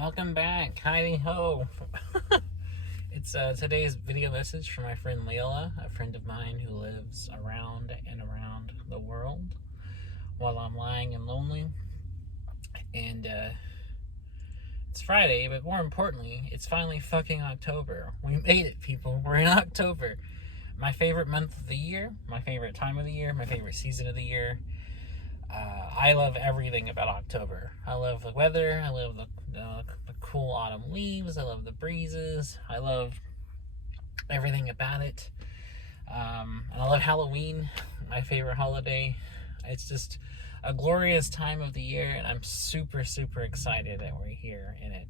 Welcome back. Heidi ho. It's today's video message from my friend Lilla, a friend of mine who lives around and around the world while I'm lying and lonely. And it's Friday, but more importantly, it's finally fucking October. We made it, people. We're in October. My favorite month of the year, my favorite time of the year, my favorite season of the year. I love everything about October. I love the weather. I love the cool autumn leaves. I love the breezes. I love everything about it. And I love Halloween, my favorite holiday. It's just a glorious time of the year, and I'm super, super excited that we're here in it.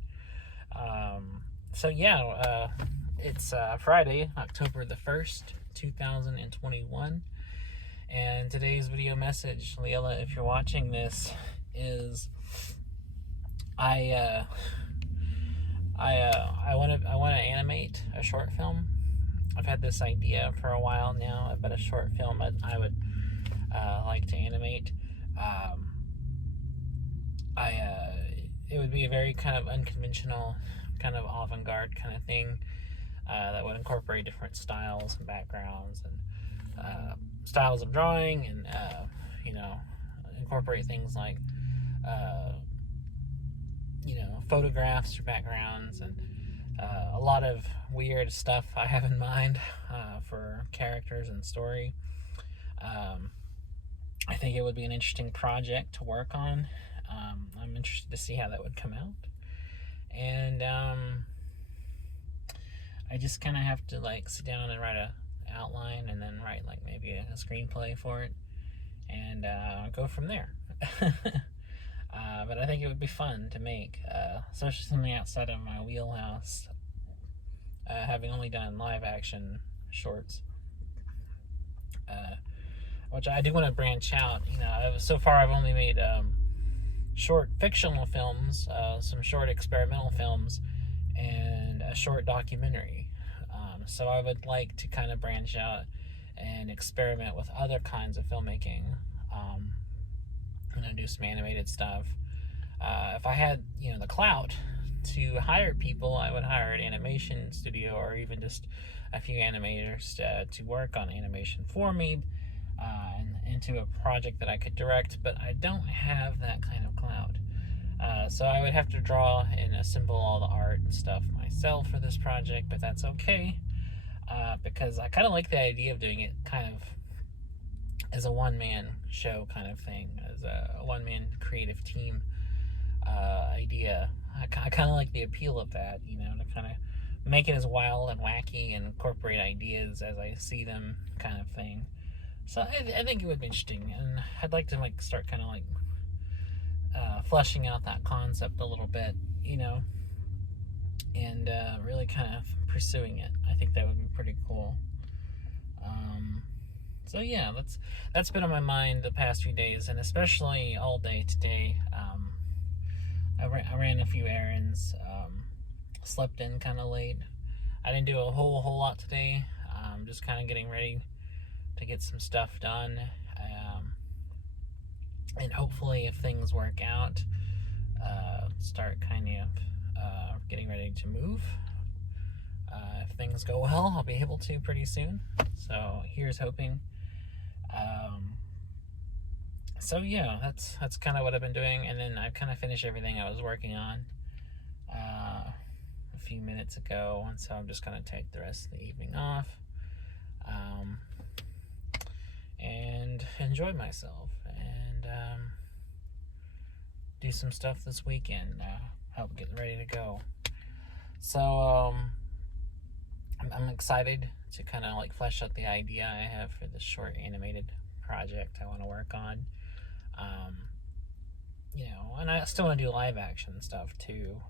It's Friday, October the 1st, 2021. And today's video message, Lila, if you're watching this, is I want to animate a short film. I've had this idea for a while now about a short film that I would like to animate. It would be a very kind of unconventional, kind of avant-garde kind of thing that would incorporate different styles and backgrounds and styles of drawing, and incorporate things like photographs or backgrounds, and a lot of weird stuff I have in mind for characters and story. I think it would be an interesting project to work on. I'm interested to see how that would come out, and I just kind of have to sit down and write a outline, and then write maybe a screenplay for it, and go from there. But I think it would be fun to make, especially something outside of my wheelhouse, having only done live action shorts, which I do want to branch out. So far I've only made short fictional films, some short experimental films, and a short documentary. So I would like to kind of branch out and experiment with other kinds of filmmaking, do some animated stuff. If I had, the clout to hire people, I would hire an animation studio, or even just a few animators to work on animation for me, and into a project that I could direct. But I don't have that kind of clout. So I would have to draw and assemble all the art and stuff myself for this project, but that's okay, because I kind of like the idea of doing it kind of as a one-man show kind of thing, as a one-man creative team idea. I kind of like the appeal of that, to kind of make it as wild and wacky and incorporate ideas as I see them kind of thing. So I think it would be interesting, and I'd like to start kind of fleshing out that concept a little bit, and really kind of pursuing it. I think that would be pretty cool. So yeah, that's been on my mind the past few days, and especially all day today. I ran a few errands, slept in kind of late. I didn't do a whole lot today. Just kind of getting ready to get some stuff done, and hopefully, if things work out, start kind of getting ready to move. If things go well, I'll be able to pretty soon. So here's hoping. So yeah, that's kind of what I've been doing, and then I've kind of finished everything I was working on a few minutes ago, and so I'm just gonna take the rest of the evening off, and enjoy myself, and do some stuff this weekend. Help get ready to go. So I'm excited to kind of flesh out the idea I have for this short animated project I want to work on. And I still want to do live action stuff too.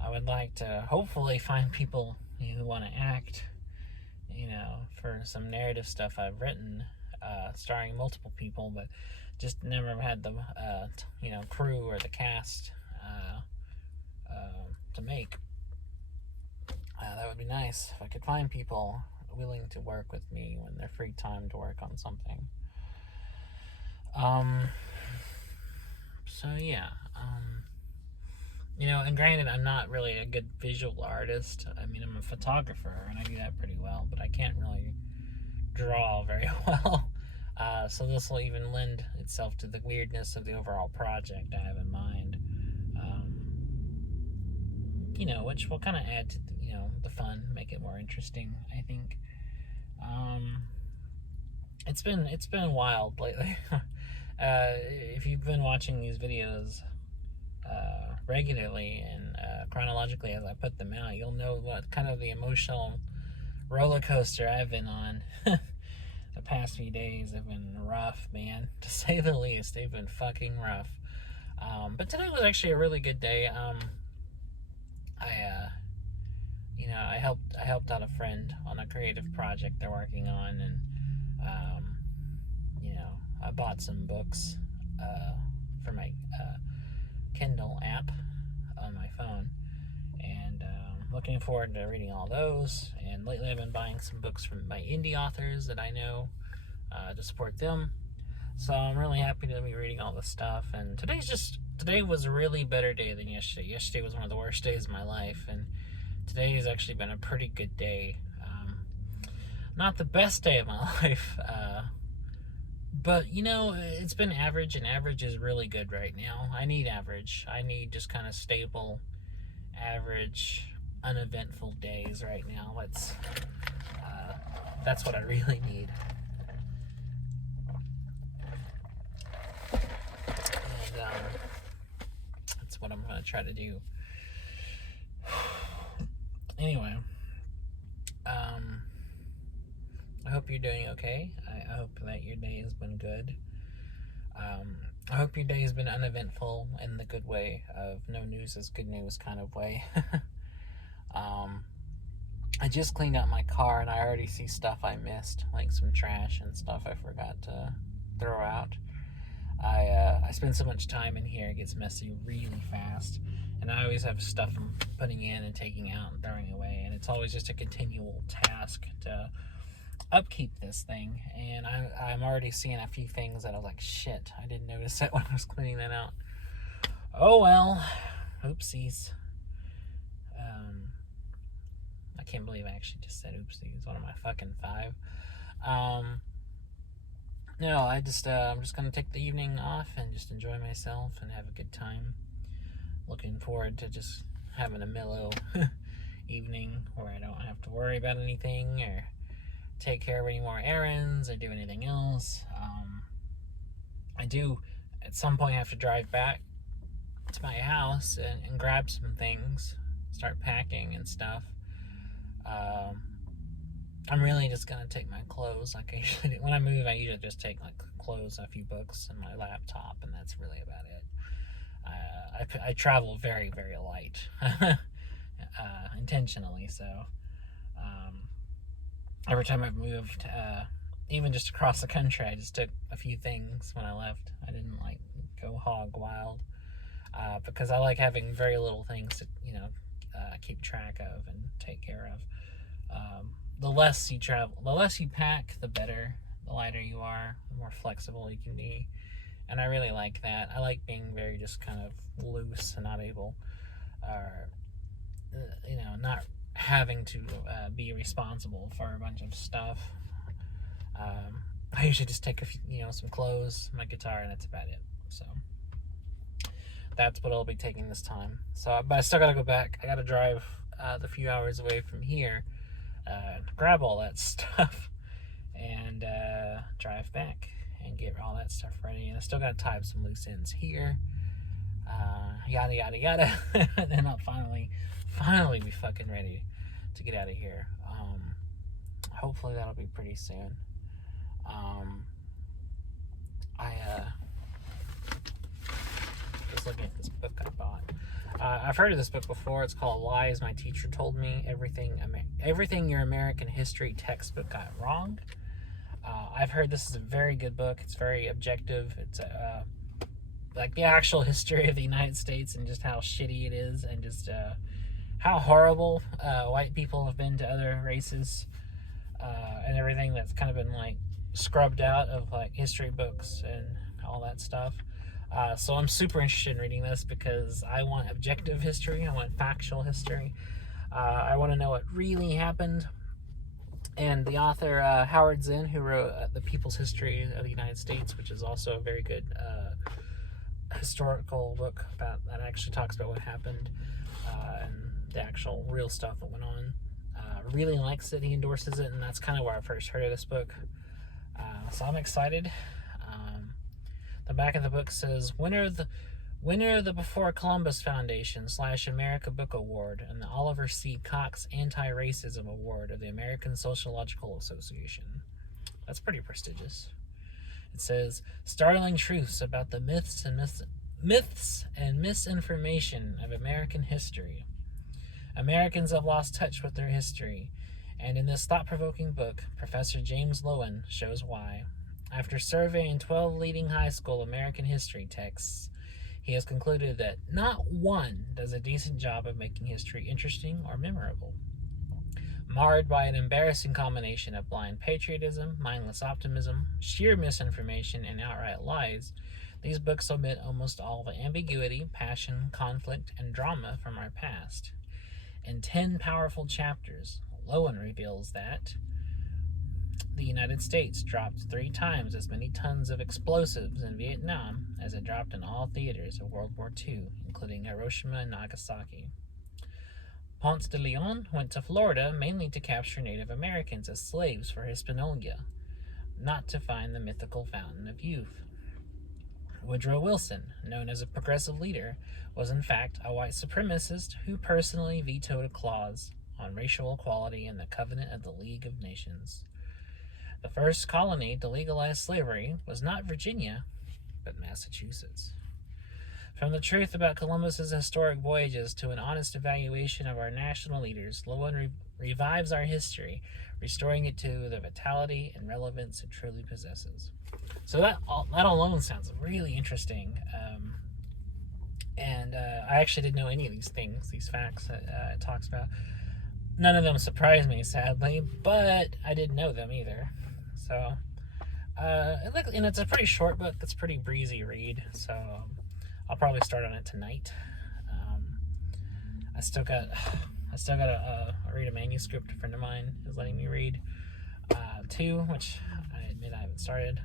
I would like to hopefully find people who want to act, for some narrative stuff I've written, starring multiple people, but just never had the crew or the cast to make. That would be nice if I could find people willing to work with me when they're free time to work on something. So yeah, And granted, I'm not really a good visual artist. I mean, I'm a photographer and I do that pretty well, but I can't really draw very well. So this will even lend itself to the weirdness of the overall project I have in mind. Which will kind of add to the fun, make it more interesting, I think. Um, it's been wild lately. If you've been watching these videos regularly and chronologically as I put them out, you'll know what kind of the emotional roller coaster I've been on. The past few days have been rough, man, to say the least. They've been fucking rough. But today was actually a really good day. I helped out a friend on a creative project they're working on, and um, I bought some books for my Kindle app on my phone, and looking forward to reading all those. And lately, I've been buying some books from my indie authors that I know to support them. So I'm really happy to be reading all this stuff. And today was a really better day than yesterday. Yesterday was one of the worst days of my life, and today has actually been a pretty good day. Not the best day of my life, but it's been average, and average is really good right now. I need average. I need just kind of stable, average, uneventful days right now. That's what I really need. And that's what I'm gonna try to do. Anyway, I hope you're doing okay. I hope that your day has been good. I hope your day has been uneventful in the good way of no news is good news kind of way. um, I just cleaned out my car and I already see stuff I missed, like some trash and stuff I forgot to throw out. I spend so much time in here, it gets messy really fast. And I always have stuff I'm putting in and taking out and throwing away. And it's always just a continual task to upkeep this thing. And I'm already seeing a few things that I was like, shit, I didn't notice that when I was cleaning that out. Oh well, oopsies. I can't believe I actually just said oopsies. One of my fucking five. No, I'm just gonna take the evening off and just enjoy myself and have a good time. Looking forward to just having a mellow evening where I don't have to worry about anything or take care of any more errands or do anything else. I do at some point have to drive back to my house and grab some things, start packing and stuff. I'm really just gonna take my clothes like I usually do. When I move, I usually just take like clothes, a few books, and my laptop, and that's really about it. I travel very, very light, intentionally. So every time I've moved, even just across the country, I just took a few things when I left. I didn't like go hog wild because I like having very little things to keep track of and take care of. The less you travel, the less you pack, the better. The lighter you are, the more flexible you can be. And I really like that. I like being very just kind of loose and not able, not having to be responsible for a bunch of stuff. I usually just take a few, some clothes, my guitar, and that's about it. So that's what I'll be taking this time. So, but I still gotta go back. I gotta drive the few hours away from here, grab all that stuff, and drive back and get all that stuff ready. And I still gotta tie up some loose ends here. Yada yada yada. And then I'll finally be fucking ready to get out of here. Hopefully that'll be pretty soon. I was looking at this book I bought. I've heard of this book before. It's called Lies My Teacher Told Me. Everything Your American History Textbook Got Wrong. I've heard this is a very good book. It's very objective. It's like the actual history of the United States and just how shitty it is, and just how horrible white people have been to other races, and everything that's kind of been like scrubbed out of like history books and all that stuff. So I'm super interested in reading this because I want objective history. I want factual history. I want to know what really happened. And the author, Howard Zinn, who wrote The People's History of the United States, which is also a very good historical book that actually talks about what happened and the actual real stuff that went on. Really likes it. He endorses it, and that's kind of where I first heard of this book. So I'm excited. The back of the book says, winner of the Before Columbus Foundation / America Book Award and the Oliver C. Cox Anti-Racism Award of the American Sociological Association. That's pretty prestigious. It says, startling truths about the myths and misinformation of American history. Americans have lost touch with their history, and in this thought-provoking book, Professor James Loewen shows why. After surveying 12 leading high school American history texts, he has concluded that not one does a decent job of making history interesting or memorable. Marred by an embarrassing combination of blind patriotism, mindless optimism, sheer misinformation, and outright lies, these books omit almost all the ambiguity, passion, conflict, and drama from our past. In 10 powerful chapters, Loewen reveals that the United States dropped 3 times as many tons of explosives in Vietnam as it dropped in all theaters of World War II, including Hiroshima and Nagasaki. Ponce de Leon went to Florida mainly to capture Native Americans as slaves for Hispaniola, not to find the mythical fountain of youth. Woodrow Wilson, known as a progressive leader, was in fact a white supremacist who personally vetoed a clause on racial equality in the Covenant of the League of Nations. The first colony to legalize slavery was not Virginia, but Massachusetts. From the truth about Columbus's historic voyages to an honest evaluation of our national leaders, Loewen revives our history, restoring it to the vitality and relevance it truly possesses. So that alone sounds really interesting. And I actually didn't know any of these things, these facts that it talks about. None of them surprised me, sadly, but I didn't know them either. So, and it's a pretty short book. It's a pretty breezy read. So, I'll probably start on it tonight. I still got to read a manuscript a friend of mine is letting me read too, which I admit I haven't started.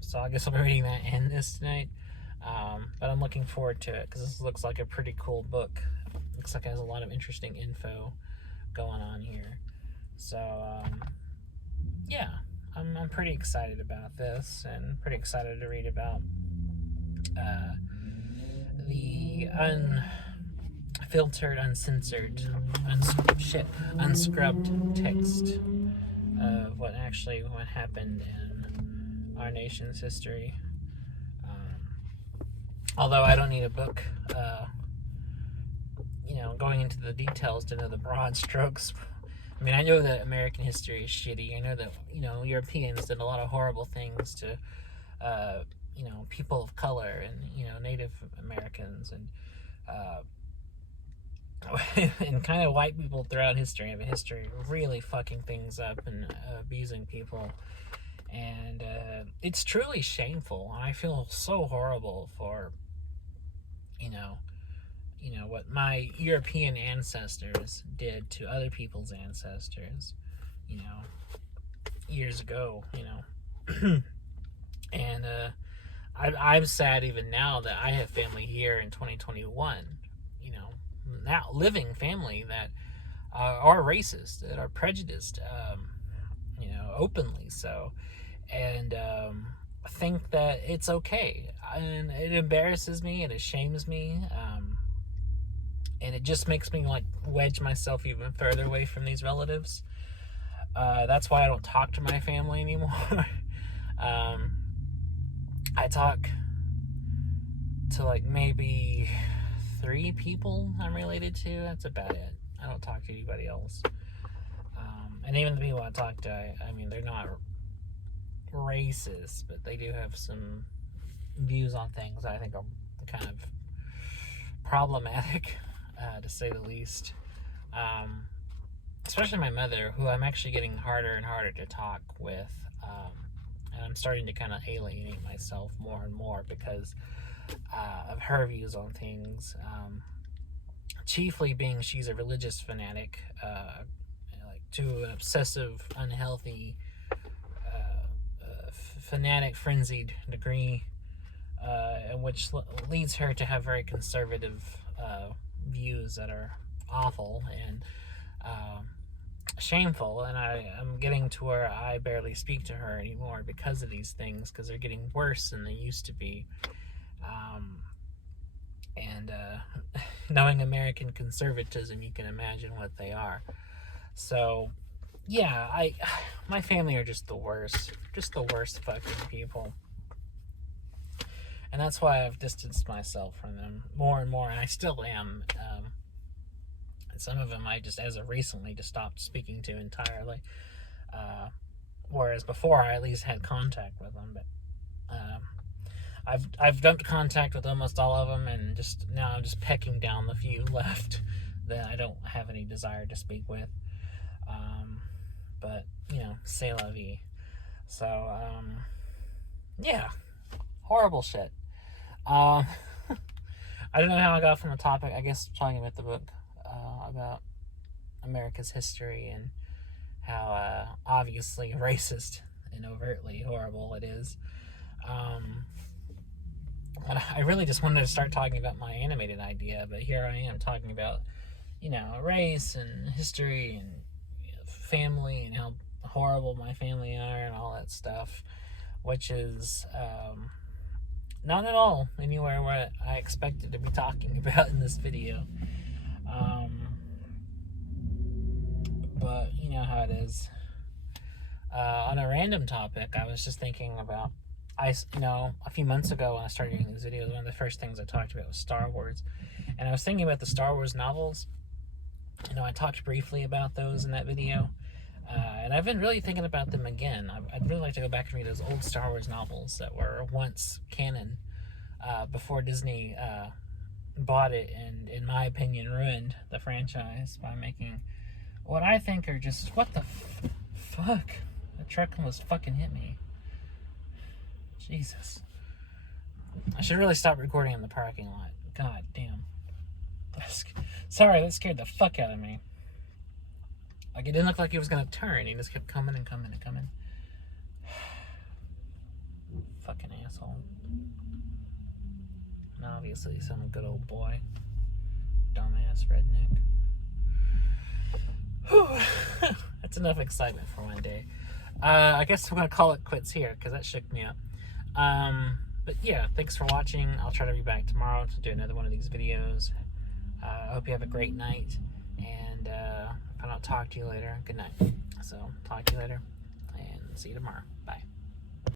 So I guess I'll be reading that and this tonight. But I'm looking forward to it because this looks like a pretty cool book. Looks like it has a lot of interesting info going on here. So yeah, I'm pretty excited about this and pretty excited to read about the unfiltered, uncensored, unscrubbed text of what happened in our nation's history. Although I don't need a book, going into the details to know the broad strokes. I mean, I know that American history is shitty. I know that, Europeans did a lot of horrible things to, people of color and, Native Americans and, and kind of white people throughout history. I mean, history really fucking things up and abusing people. And it's truly shameful. I feel so horrible for, what my European ancestors did to other people's ancestors, years ago, And I'm sad even now that I have family here in 2021, now living family that are racist, that are prejudiced, openly so. And I think that it's okay. And it embarrasses me and it shames me. And it just makes me wedge myself even further away from these relatives. That's why I don't talk to my family anymore. I talk to maybe 3 people I'm related to. That's about it. I don't talk to anybody else. And even the people I talk to, I mean, they're not racist, but they do have some views on things I think are kind of problematic, to say the least. Especially my mother, who I'm actually getting harder and harder to talk with. and I'm starting to kind of alienate myself more and more because of her views on things. Chiefly being she's a religious fanatic, like to an obsessive, unhealthy, fanatic, frenzied degree, which leads her to have very conservative views that are awful and shameful. And I'm getting to where I barely speak to her anymore because of these things, because they're getting worse than they used to be. And knowing American conservatism, you can imagine what they are. So yeah, my family are just the worst fucking people, and that's why I've distanced myself from them more and more, and I still am. Some of them I just, as of recently, just stopped speaking to entirely. Whereas before, I at least had contact with them, but I've dumped contact with almost all of them, and just now I'm just pecking down the few left that I don't have any desire to speak with. But c'est la vie. So yeah, horrible shit. I don't know how I got from the topic. I guess talking about the book about America's history and how obviously racist and overtly horrible it is. I really just wanted to start talking about my animated idea, but here I am talking about, race and history and family and how horrible my family are and all that stuff, which is not at all anywhere where I expected to be talking about in this video. But you know how it is. On a random topic, I was just thinking about, a few months ago when I started doing these videos, one of the first things I talked about was Star Wars. And I was thinking about the Star Wars novels. I talked briefly about those in that video. And I've been really thinking about them again. I'd really like to go back and read those old Star Wars novels that were once canon, before Disney bought it and, in my opinion, ruined the franchise by making what I think are just, what the fuck? The truck almost fucking hit me. Jesus. I should really stop recording in the parking lot. God damn. Sorry, that scared the fuck out of me. Like, it didn't look like he was gonna turn. He just kept coming and coming and coming. Fucking asshole. And obviously some good old boy. Dumbass redneck. Whew. That's enough excitement for one day. I guess I'm gonna call it quits here because that shook me up. But yeah, thanks for watching. I'll try to be back tomorrow to do another one of these videos. I hope you have a great night, and if I don't talk to you later, good night. So talk to you later, and see you tomorrow. Bye.